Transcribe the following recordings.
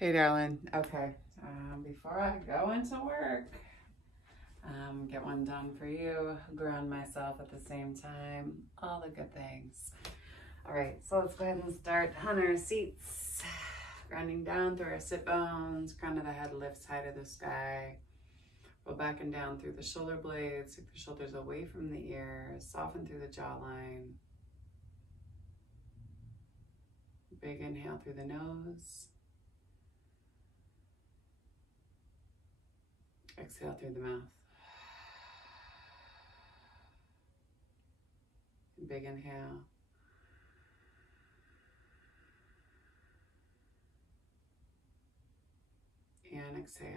Hey, darling. Okay. Before I go into work, get one done for you, ground myself at the same time, all the good things. All right, so let's go ahead and start on our seats. Grounding down through our sit bones, crown of the head lifts high to the sky. Roll back and down through the shoulder blades, take the shoulders away from the ears, soften through the jawline. Big inhale through the nose. Exhale through the mouth. Big inhale. And exhale.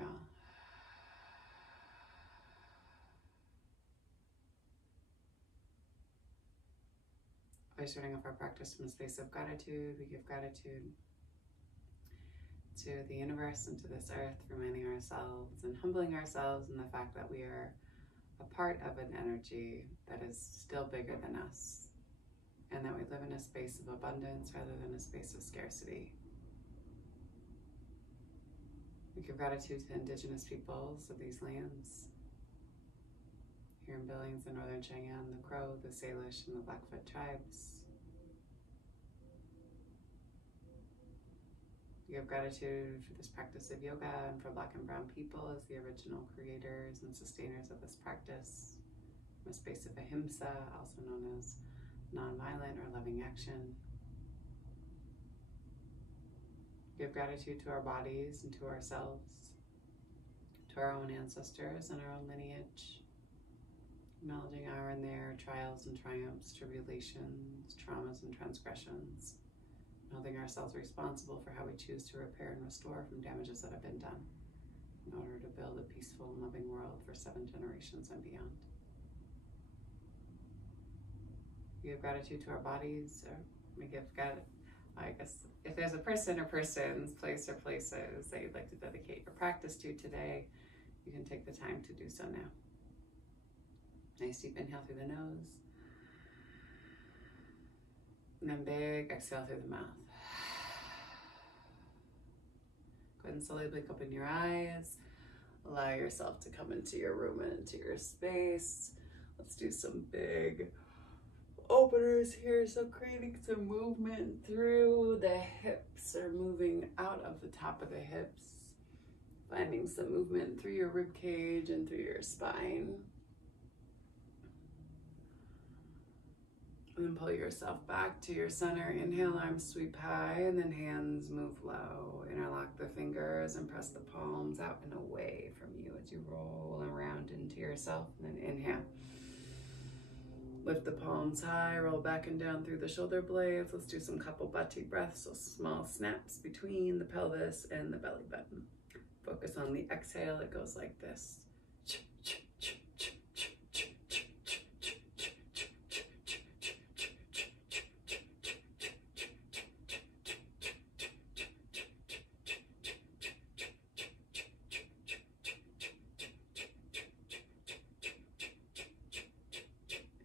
By starting off our practice from a space of gratitude, we give gratitude to the universe and to this earth for reminding ourselves and humbling ourselves in the fact that we are a part of an energy that is still bigger than us, and that we live in a space of abundance rather than a space of scarcity. We give gratitude to indigenous peoples of these lands. Here in Billings, the Northern Cheyenne, the Crow, the Salish, and the Blackfoot tribes. We give gratitude for this practice of yoga and for Black and Brown people as the original creators and sustainers of this practice, from a space of ahimsa, also known as nonviolent or loving action. We give gratitude to our bodies and to ourselves, to our own ancestors and our own lineage, acknowledging our and their trials and triumphs, tribulations, traumas and transgressions, holding ourselves responsible for how we choose to repair and restore from damages that have been done in order to build a peaceful and loving world for 7 generations and beyond. We give gratitude to our bodies, or we give I guess if there's a person or persons, place or places that you'd like to dedicate your practice to today, you can take the time to do so now. Nice deep inhale through the nose. And then big exhale through the mouth. Go ahead and slowly blink open your eyes. Allow yourself to come into your room and into your space. Let's do some big openers here. So creating some movement through the hips or moving out of the top of the hips. Finding some movement through your rib cage and through your spine. And then pull yourself back to your center. Inhale, arms sweep high, and then hands move low. Interlock the fingers and press the palms out and away from you as you roll around into yourself. And then inhale. Lift the palms high, roll back and down through the shoulder blades. Let's do some Kapalbhati breaths, so small snaps between the pelvis and the belly button. Focus on the exhale. It goes like this.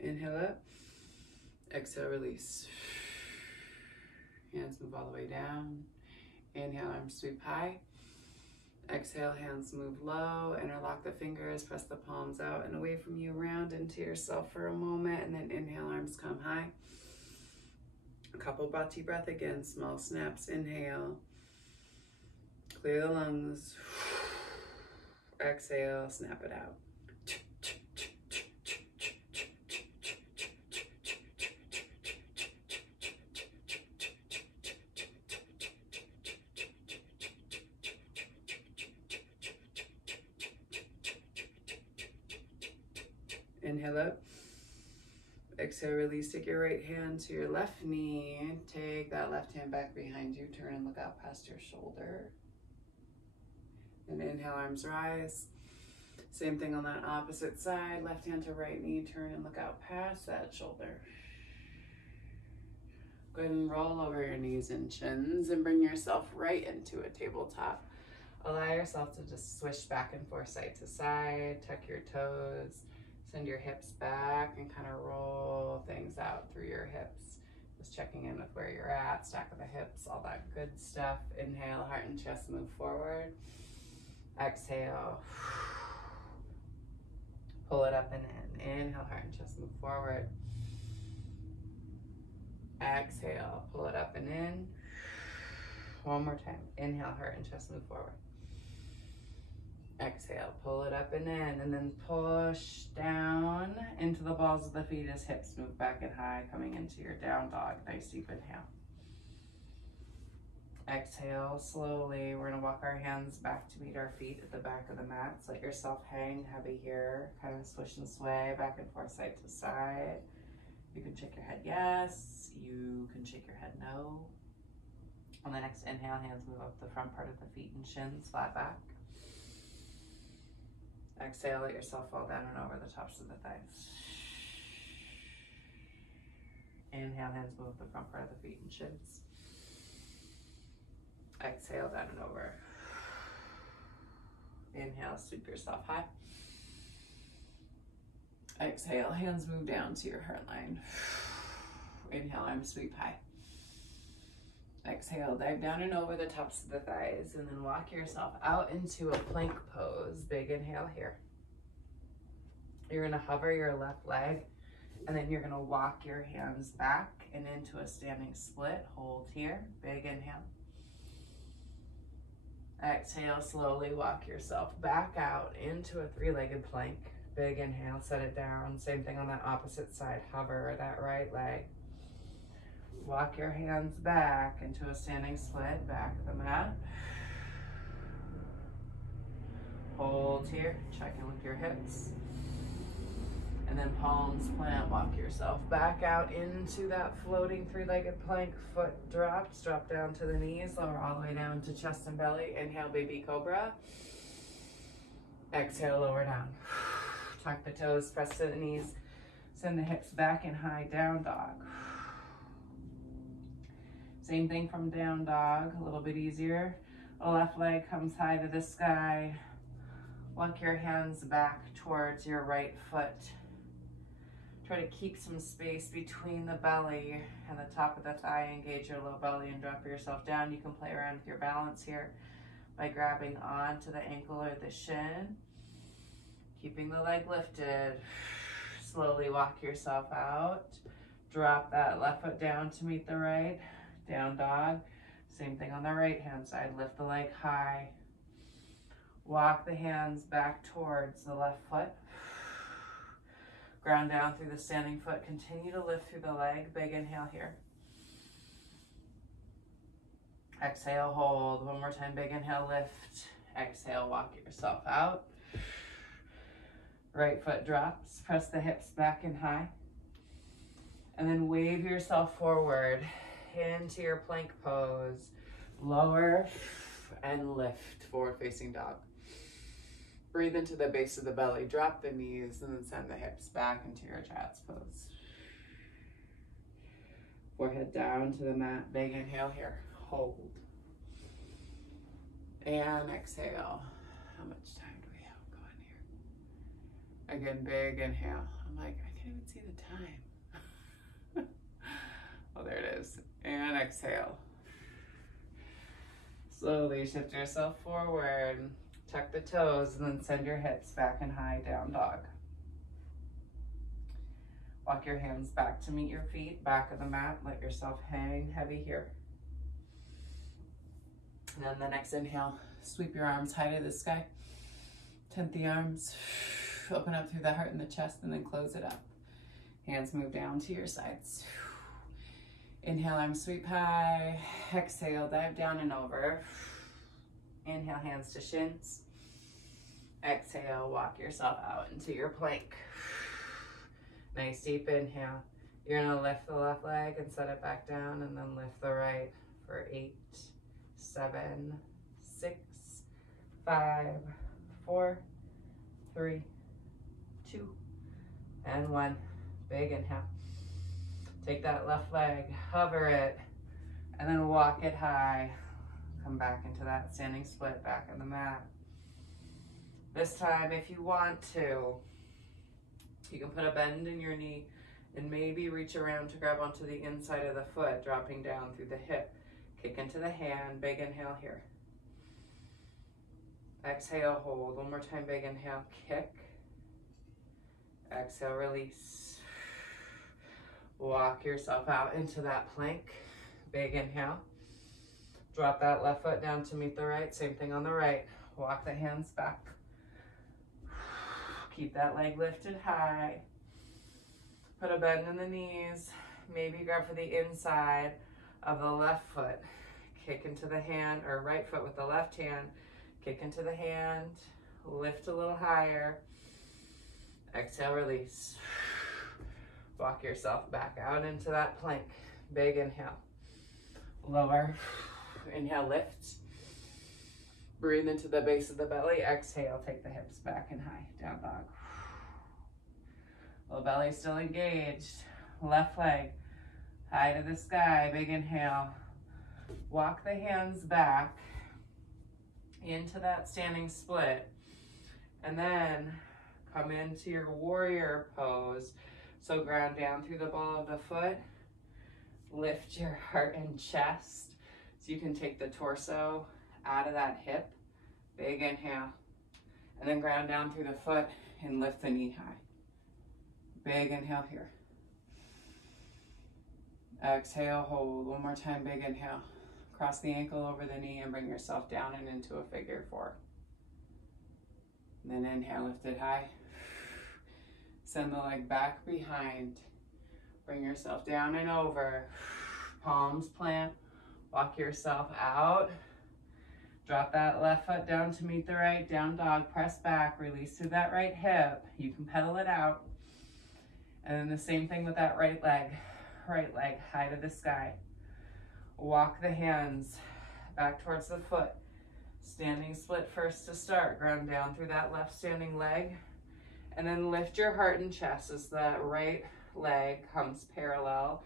Inhale up, exhale, release. Hands move all the way down. Inhale, arms sweep high. Exhale, hands move low. Interlock the fingers, press the palms out and away from you, round into yourself for a moment, and then inhale, arms come high. Kapalbhati breath again, small snaps. Inhale, clear the lungs. Exhale, snap it out. Inhale up. Exhale, release. Take your right hand to your left knee. Take that left hand back behind you. Turn and look out past your shoulder. And inhale, arms rise. Same thing on that opposite side. Left hand to right knee. Turn and look out past that shoulder. Go ahead and roll over your knees and shins and bring yourself right into a tabletop. Allow yourself to just swish back and forth side to side. Tuck your toes. Send your hips back and kind of roll things out through your hips. legs, checking in with where you're at, stack of the hips, all that good stuff. Inhale, heart and chest move forward. Exhale, pull it up and in. Inhale, heart and chest move forward. Exhale, pull it up and in. One more time. Inhale, heart and chest move forward. Exhale, pull it up and in, and then push down into the balls of the feet as hips move back and high, coming into your down dog. Nice deep inhale. Exhale, slowly. We're gonna walk our hands back to meet our feet at the back of the mat. So let yourself hang heavy here, kind of swish and sway back and forth, side to side. You can shake your head yes, you can shake your head no. On the next inhale, hands move up the front part of the feet and shins, flat back. Exhale, let yourself fall down and over the tops of the thighs. Inhale, hands move up the front part of the feet and shins. Exhale, down and over. Inhale, sweep yourself high. Exhale, hands move down to your heart line. Inhale, arms sweep high. Exhale, dive down and over the tops of the thighs, and then walk yourself out into a plank pose. Big inhale here. You're gonna hover your left leg, and then you're gonna walk your hands back and into a standing split. Hold here, big inhale. Exhale, slowly walk yourself back out into a three-legged plank. Big inhale, set it down. Same thing on that opposite side. Hover that right leg. Walk your hands back into a standing split, back of the mat. Hold here, check in with your hips. And then palms plant, walk yourself back out into that floating three-legged plank. Foot dropped, drop down to the knees, lower all the way down to chest and belly. Inhale, baby cobra. Exhale, lower down. Tuck the toes, press to the knees. Send the hips back and high, down dog. Same thing from down dog, a little bit easier. The left leg comes high to the sky. Walk your hands back towards your right foot. Try to keep some space between the belly and the top of the thigh. Engage your low belly and drop yourself down. You can play around with your balance here by grabbing onto the ankle or the shin. Keeping the leg lifted. Slowly walk yourself out. Drop that left foot down to meet the right. Down dog. Same thing on the right hand side. Lift the leg high. Walk the hands back towards the left foot. Ground down through the standing foot. Continue to lift through the leg. Big inhale here. Exhale, hold. One more time. Big inhale, lift. Exhale, walk yourself out. Right foot drops. Press the hips back and high. And then wave yourself forward into your plank pose. Lower and lift, forward facing dog. Breathe into the base of the belly, drop the knees, and then send the hips back into your child's pose. Forehead down to the mat, big inhale here, hold. And exhale. How much time do we have going here? Again, big inhale. I'm like, I can't even see the time. Oh, there it is. And exhale. Slowly shift yourself forward. Tuck the toes and then send your hips back and high, down dog. Walk your hands back to meet your feet, back of the mat. Let yourself hang heavy here. And then the next inhale, sweep your arms high to the sky. Tent the arms. Open up through the heart and the chest and then close it up. Hands move down to your sides. Inhale, arms sweep high. Exhale, dive down and over. Inhale, hands to shins. Exhale, walk yourself out into your plank. Nice deep inhale. You're gonna lift the left leg and set it back down, and then lift the right for 8, 7, 6, 5, 4, 3, 2, and 1. Big inhale. Take that left leg, hover it, and then walk it high. Come back into that standing split, back on the mat. This time, if you want to, you can put a bend in your knee And maybe reach around to grab onto the inside of the foot, dropping down through the hip. Kick into the hand, big inhale here. Exhale, hold. One more time, big inhale, kick. Exhale, release. Walk yourself out into that plank. Big inhale. Drop that left foot down to meet the right. Same thing on the right. Walk the hands back. Keep that leg lifted high. Put a bend in the knees. Maybe grab for the inside of the left foot. Kick into the hand, or right foot with the left hand. Kick into the hand. Lift a little higher. Exhale, release. Walk yourself back out into that plank. Big inhale. Lower. Inhale, lift. Breathe into the base of the belly. Exhale, take the hips back and high. Down dog. Low belly still engaged. Left leg high to the sky. Big inhale. Walk the hands back into that standing split. And then come into your warrior pose. So ground down through the ball of the foot. Lift your heart and chest. So you can take the torso out of that hip. Big inhale. And then ground down through the foot and lift the knee high. Big inhale here. Exhale, hold. One more time, big inhale. Cross the ankle over the knee and bring yourself down and into a figure four. And then inhale, lift it high. Send the leg back behind. Bring yourself down and over. Palms plant. Walk yourself out. Drop that left foot down to meet the right. Down dog. Press back. Release through that right hip. You can pedal it out. And then the same thing with that right leg. Right leg high to the sky. Walk the hands back towards the foot. Standing split first to start. Ground down through that left standing leg. And then lift your heart and chest as that right leg comes parallel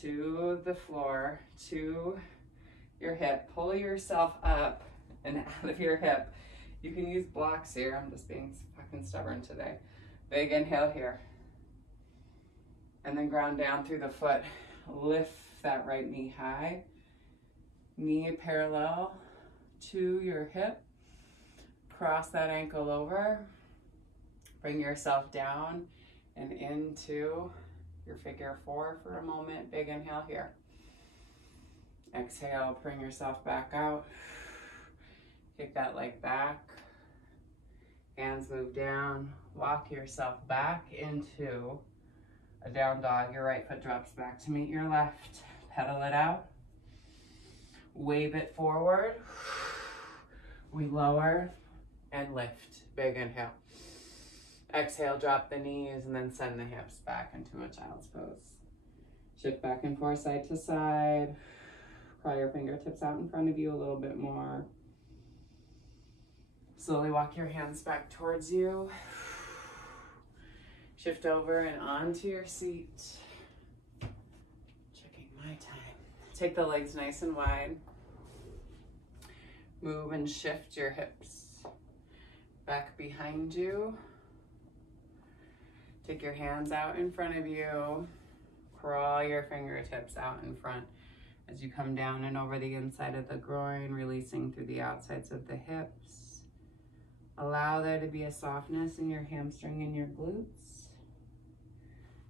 to the floor, to your hip. Pull yourself up and out of your hip. You can use blocks here. I'm just being fucking stubborn today. Big inhale here. And then ground down through the foot. Lift that right knee high. Knee parallel to your hip. Cross that ankle over. Bring yourself down and into your figure four for a moment. Big inhale here. Exhale, bring yourself back out. Kick that leg back. Hands move down. Walk yourself back into a down dog. Your right foot drops back to meet your left. Pedal it out. Wave it forward. We lower and lift. Big inhale. Exhale, drop the knees, and then send the hips back into a child's pose. Shift back and forth, side to side. Crawl your fingertips out in front of you a little bit more. Slowly walk your hands back towards you. Shift over and onto your seat. Checking my time. Take the legs nice and wide. Move and shift your hips back behind you. Take your hands out in front of you. Crawl your fingertips out in front as you come down and over the inside of the groin, releasing through the outsides of the hips. Allow there to be a softness in your hamstring and your glutes.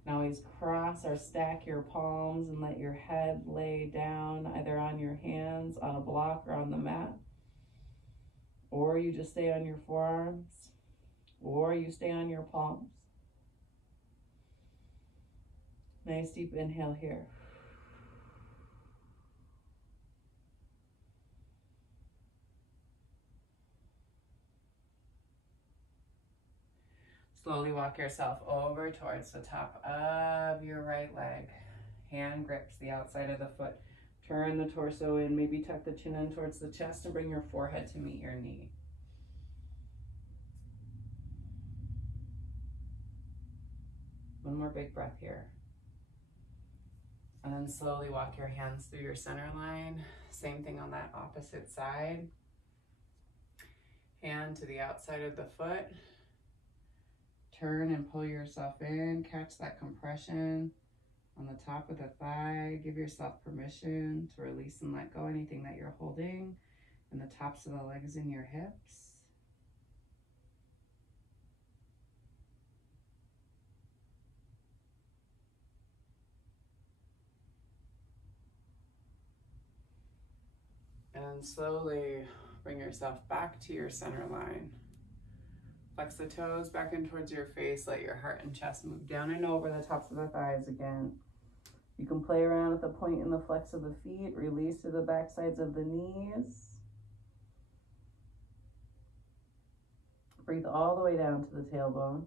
Now always cross or stack your palms and let your head lay down either on your hands, on a block, or on the mat. Or you just stay on your forearms, or you stay on your palms. Nice deep inhale here. Slowly walk yourself over towards the top of your right leg. Hand grips the outside of the foot. Turn the torso in, maybe tuck the chin in towards the chest and bring your forehead to meet your knee. One more big breath here. And then slowly walk your hands through your center line. Same thing on that opposite side. Hand to the outside of the foot. turn and pull yourself in. Catch that compression on the top of the thigh. Give yourself permission to release and let go anything that you're holding in the tops of the legs and your hips. And slowly bring yourself back to your center line. Flex the toes back in towards your face. Let your heart and chest move down and over the tops of the thighs again. You can play around at the point in the flex of the feet. Release to the back sides of the knees. Breathe all the way down to the tailbone.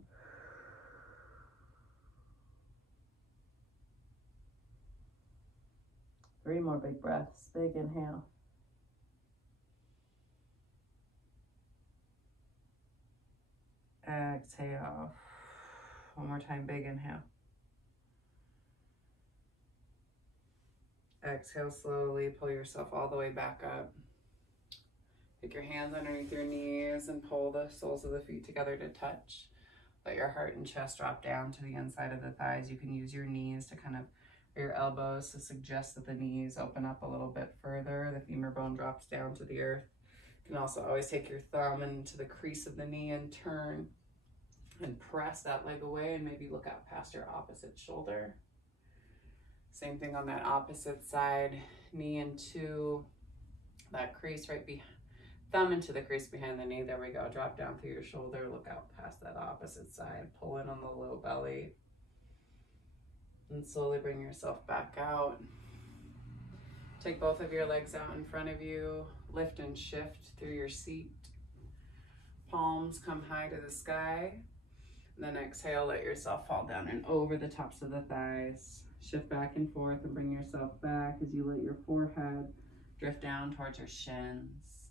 Three more big breaths. Big inhale. Exhale. One more time, big inhale. Exhale slowly, pull yourself all the way back up. Take your hands underneath your knees and pull the soles of the feet together to touch. Let your heart and chest drop down to the inside of the thighs. You can use your knees to kind of, or your elbows to suggest that the knees open up a little bit further. The femur bone drops down to the earth. You can also always take your thumb into the crease of the knee and turn and press that leg away and maybe look out past your opposite shoulder. Same thing on that opposite side, knee into that crease right behind, thumb into the crease behind the knee. There we go. Drop down through your shoulder, look out past that opposite side, pull in on the low belly, and slowly bring yourself back out. Take both of your legs out in front of you, lift and shift through your seat. Palms come high to the sky. And then exhale, let yourself fall down and over the tops of the thighs. Shift back and forth and bring yourself back as you let your forehead drift down towards your shins.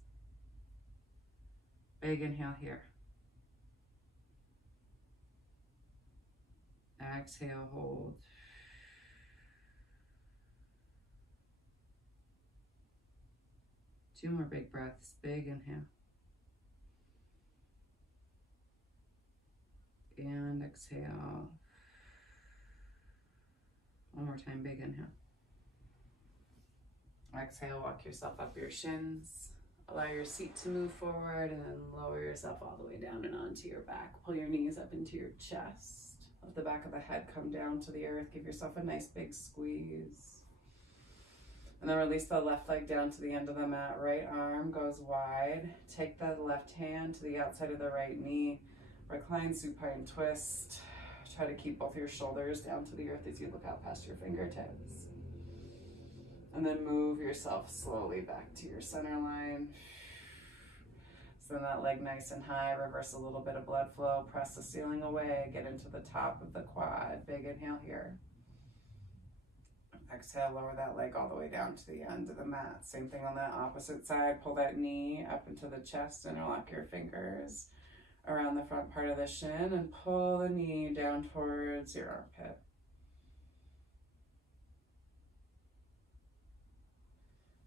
Big inhale here. Exhale, hold. Two more big breaths. Big inhale. And exhale. One more time, big inhale. Exhale, walk yourself up your shins. Allow your seat to move forward and then lower yourself all the way down and onto your back. Pull your knees up into your chest. Let the back of the head come down to the earth. Give yourself a nice big squeeze. And then release the left leg down to the end of the mat. Right arm goes wide. Take the left hand to the outside of the right knee. Recline supine twist. Try to keep both your shoulders down to the earth as you look out past your fingertips. And then move yourself slowly back to your center line. Send that leg nice and high. Reverse a little bit of blood flow. Press the ceiling away. Get into the top of the quad. Big inhale here. Exhale, lower that leg all the way down to the end of the mat. Same thing on that opposite side. Pull that knee up into the chest, interlock your fingers around the front part of the shin and pull the knee down towards your armpit.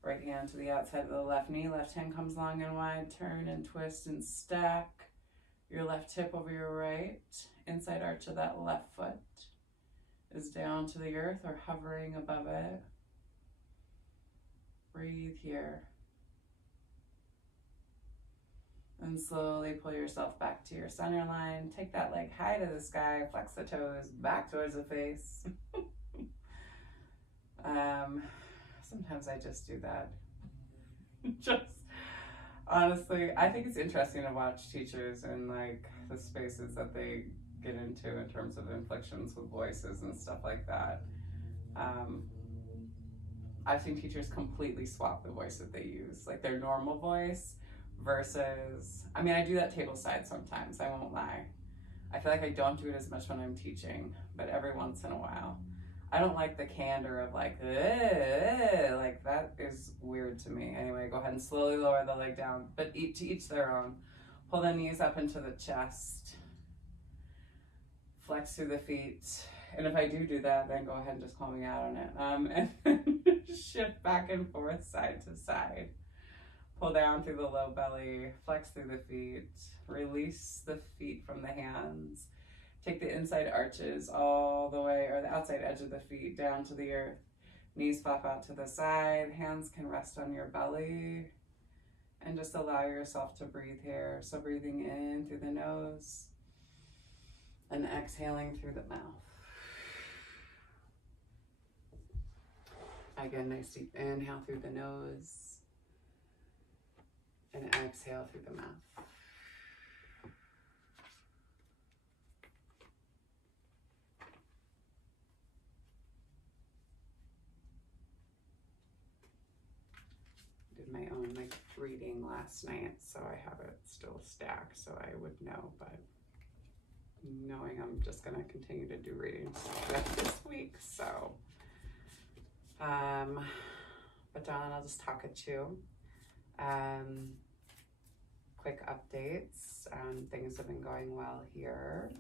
Right hand to the outside of the left knee. Left hand comes long and wide. Turn and twist and stack your left hip over your right. Inside arch of that left foot is down to the earth or hovering above it. Breathe here. And slowly pull yourself back to your center line. Take that leg high to the sky. Flex the toes back towards the face. Sometimes I just do that. Honestly, I think it's interesting to watch teachers and like the spaces that they get into in terms of inflections with voices and stuff like that. I've seen teachers completely swap the voice that they use, like their normal voice versus, I mean, I do that table side sometimes, I won't lie. I feel like I don't do it as much when I'm teaching, but every once in a while. I don't like the candor of like that is weird to me. Anyway, go ahead and slowly lower the leg down, but to each their own. Pull the knees up into the chest. Flex through the feet. And if I do that, then go ahead and just call me out on it. And then shift back and forth, side to side. Pull down through the low belly, flex through the feet, release the feet from the hands, Take the inside arches all the way, or the outside edge of the feet down to the earth. Knees flap out to the side. Hands can rest on your belly. And just allow yourself to breathe here. So breathing in through the nose and exhaling through the mouth. Again, nice deep inhale through the nose and exhale through the mouth. Did my own reading last night, so I have it still stacked, so I would know, but knowing I'm just gonna continue to do readings this week, so but darling, I'll just talk at you. Quick updates. Things have been going well here.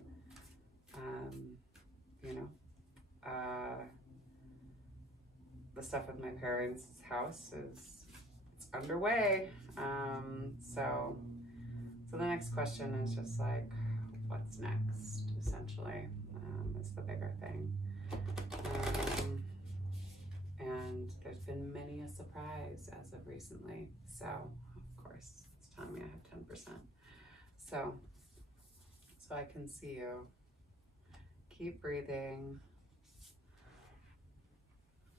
The stuff with my parents' house is underway. So the next question is just like, what's next? Essentially, is the bigger thing. And there's been many a surprise as of recently. So, of course, it's telling me I have 10%. So I can see you. Keep breathing.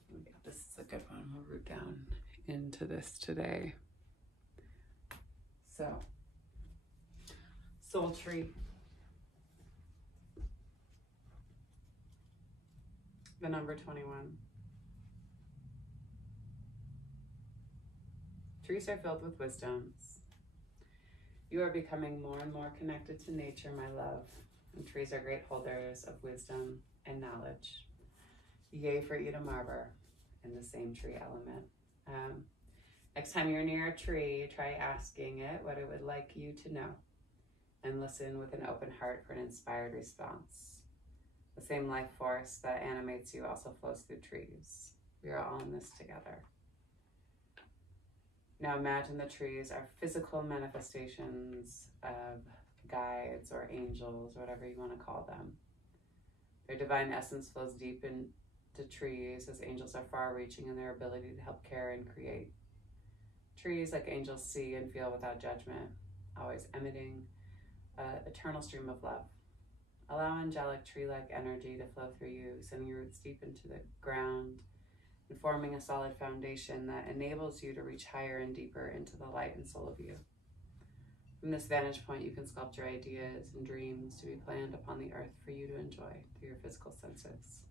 Yeah, this is a good one. We'll root down into this today. So, soul tree. The number 21. Trees are filled with wisdoms. You are becoming more and more connected to nature, my love, and trees are great holders of wisdom and knowledge. Yay for Edom Arbor in the same tree element. Next time you're near a tree, try asking it what it would like you to know and listen with an open heart for an inspired response. The same life force that animates you also flows through trees. We are all in this together. Now imagine the trees are physical manifestations of guides or angels, whatever you want to call them. Their divine essence flows deep into trees as angels are far-reaching in their ability to help care and create. Trees, like angels, see and feel without judgment, always emitting an eternal stream of love. Allow angelic tree-like energy to flow through you, sending your roots deep into the ground and forming a solid foundation that enables you to reach higher and deeper into the light and soul of you. From this vantage point, you can sculpt your ideas and dreams to be planned upon the earth for you to enjoy through your physical senses.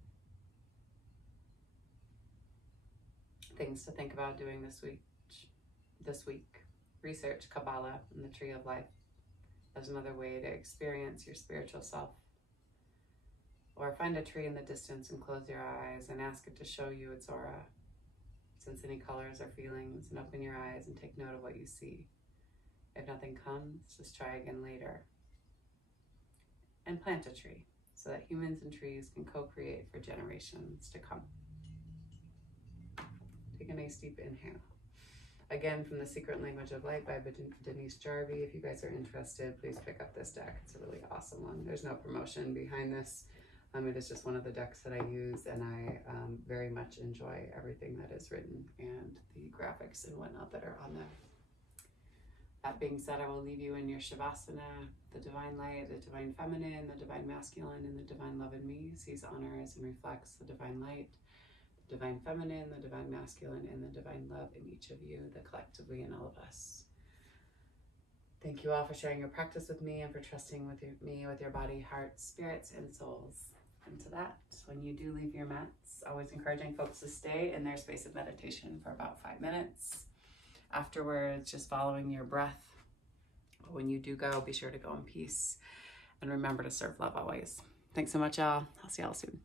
Things to think about doing this week. Research Kabbalah and the Tree of Life as another way to experience your spiritual self. Or find a tree in the distance and close your eyes and ask it to show you its aura. Sense any colors or feelings and open your eyes and take note of what you see. If nothing comes, just try again later. And plant a tree so that humans and trees can co-create for generations to come. Take a nice deep inhale. Again, from The Secret Language of Light by Denise Jarvie. If you guys are interested, please pick up this deck. It's a really awesome one. There's no promotion behind this. It is just one of the decks that I use, and I very much enjoy everything that is written and the graphics and whatnot that are on there. That being said, I will leave you in your Shavasana, the divine light, the divine feminine, the divine masculine, and the divine love in me. Sees, honors, and reflects the divine light, the divine feminine, the divine masculine, and the divine love in each of you, the collectively in all of us. Thank you all for sharing your practice with me and for trusting with me with your body, heart, spirits, and souls. And to that, when you do leave your mats, always encouraging folks to stay in their space of meditation for about 5 minutes. Afterwards, just following your breath. When you do go, be sure to go in peace. And remember to serve love always. Thanks so much, y'all. I'll see y'all soon.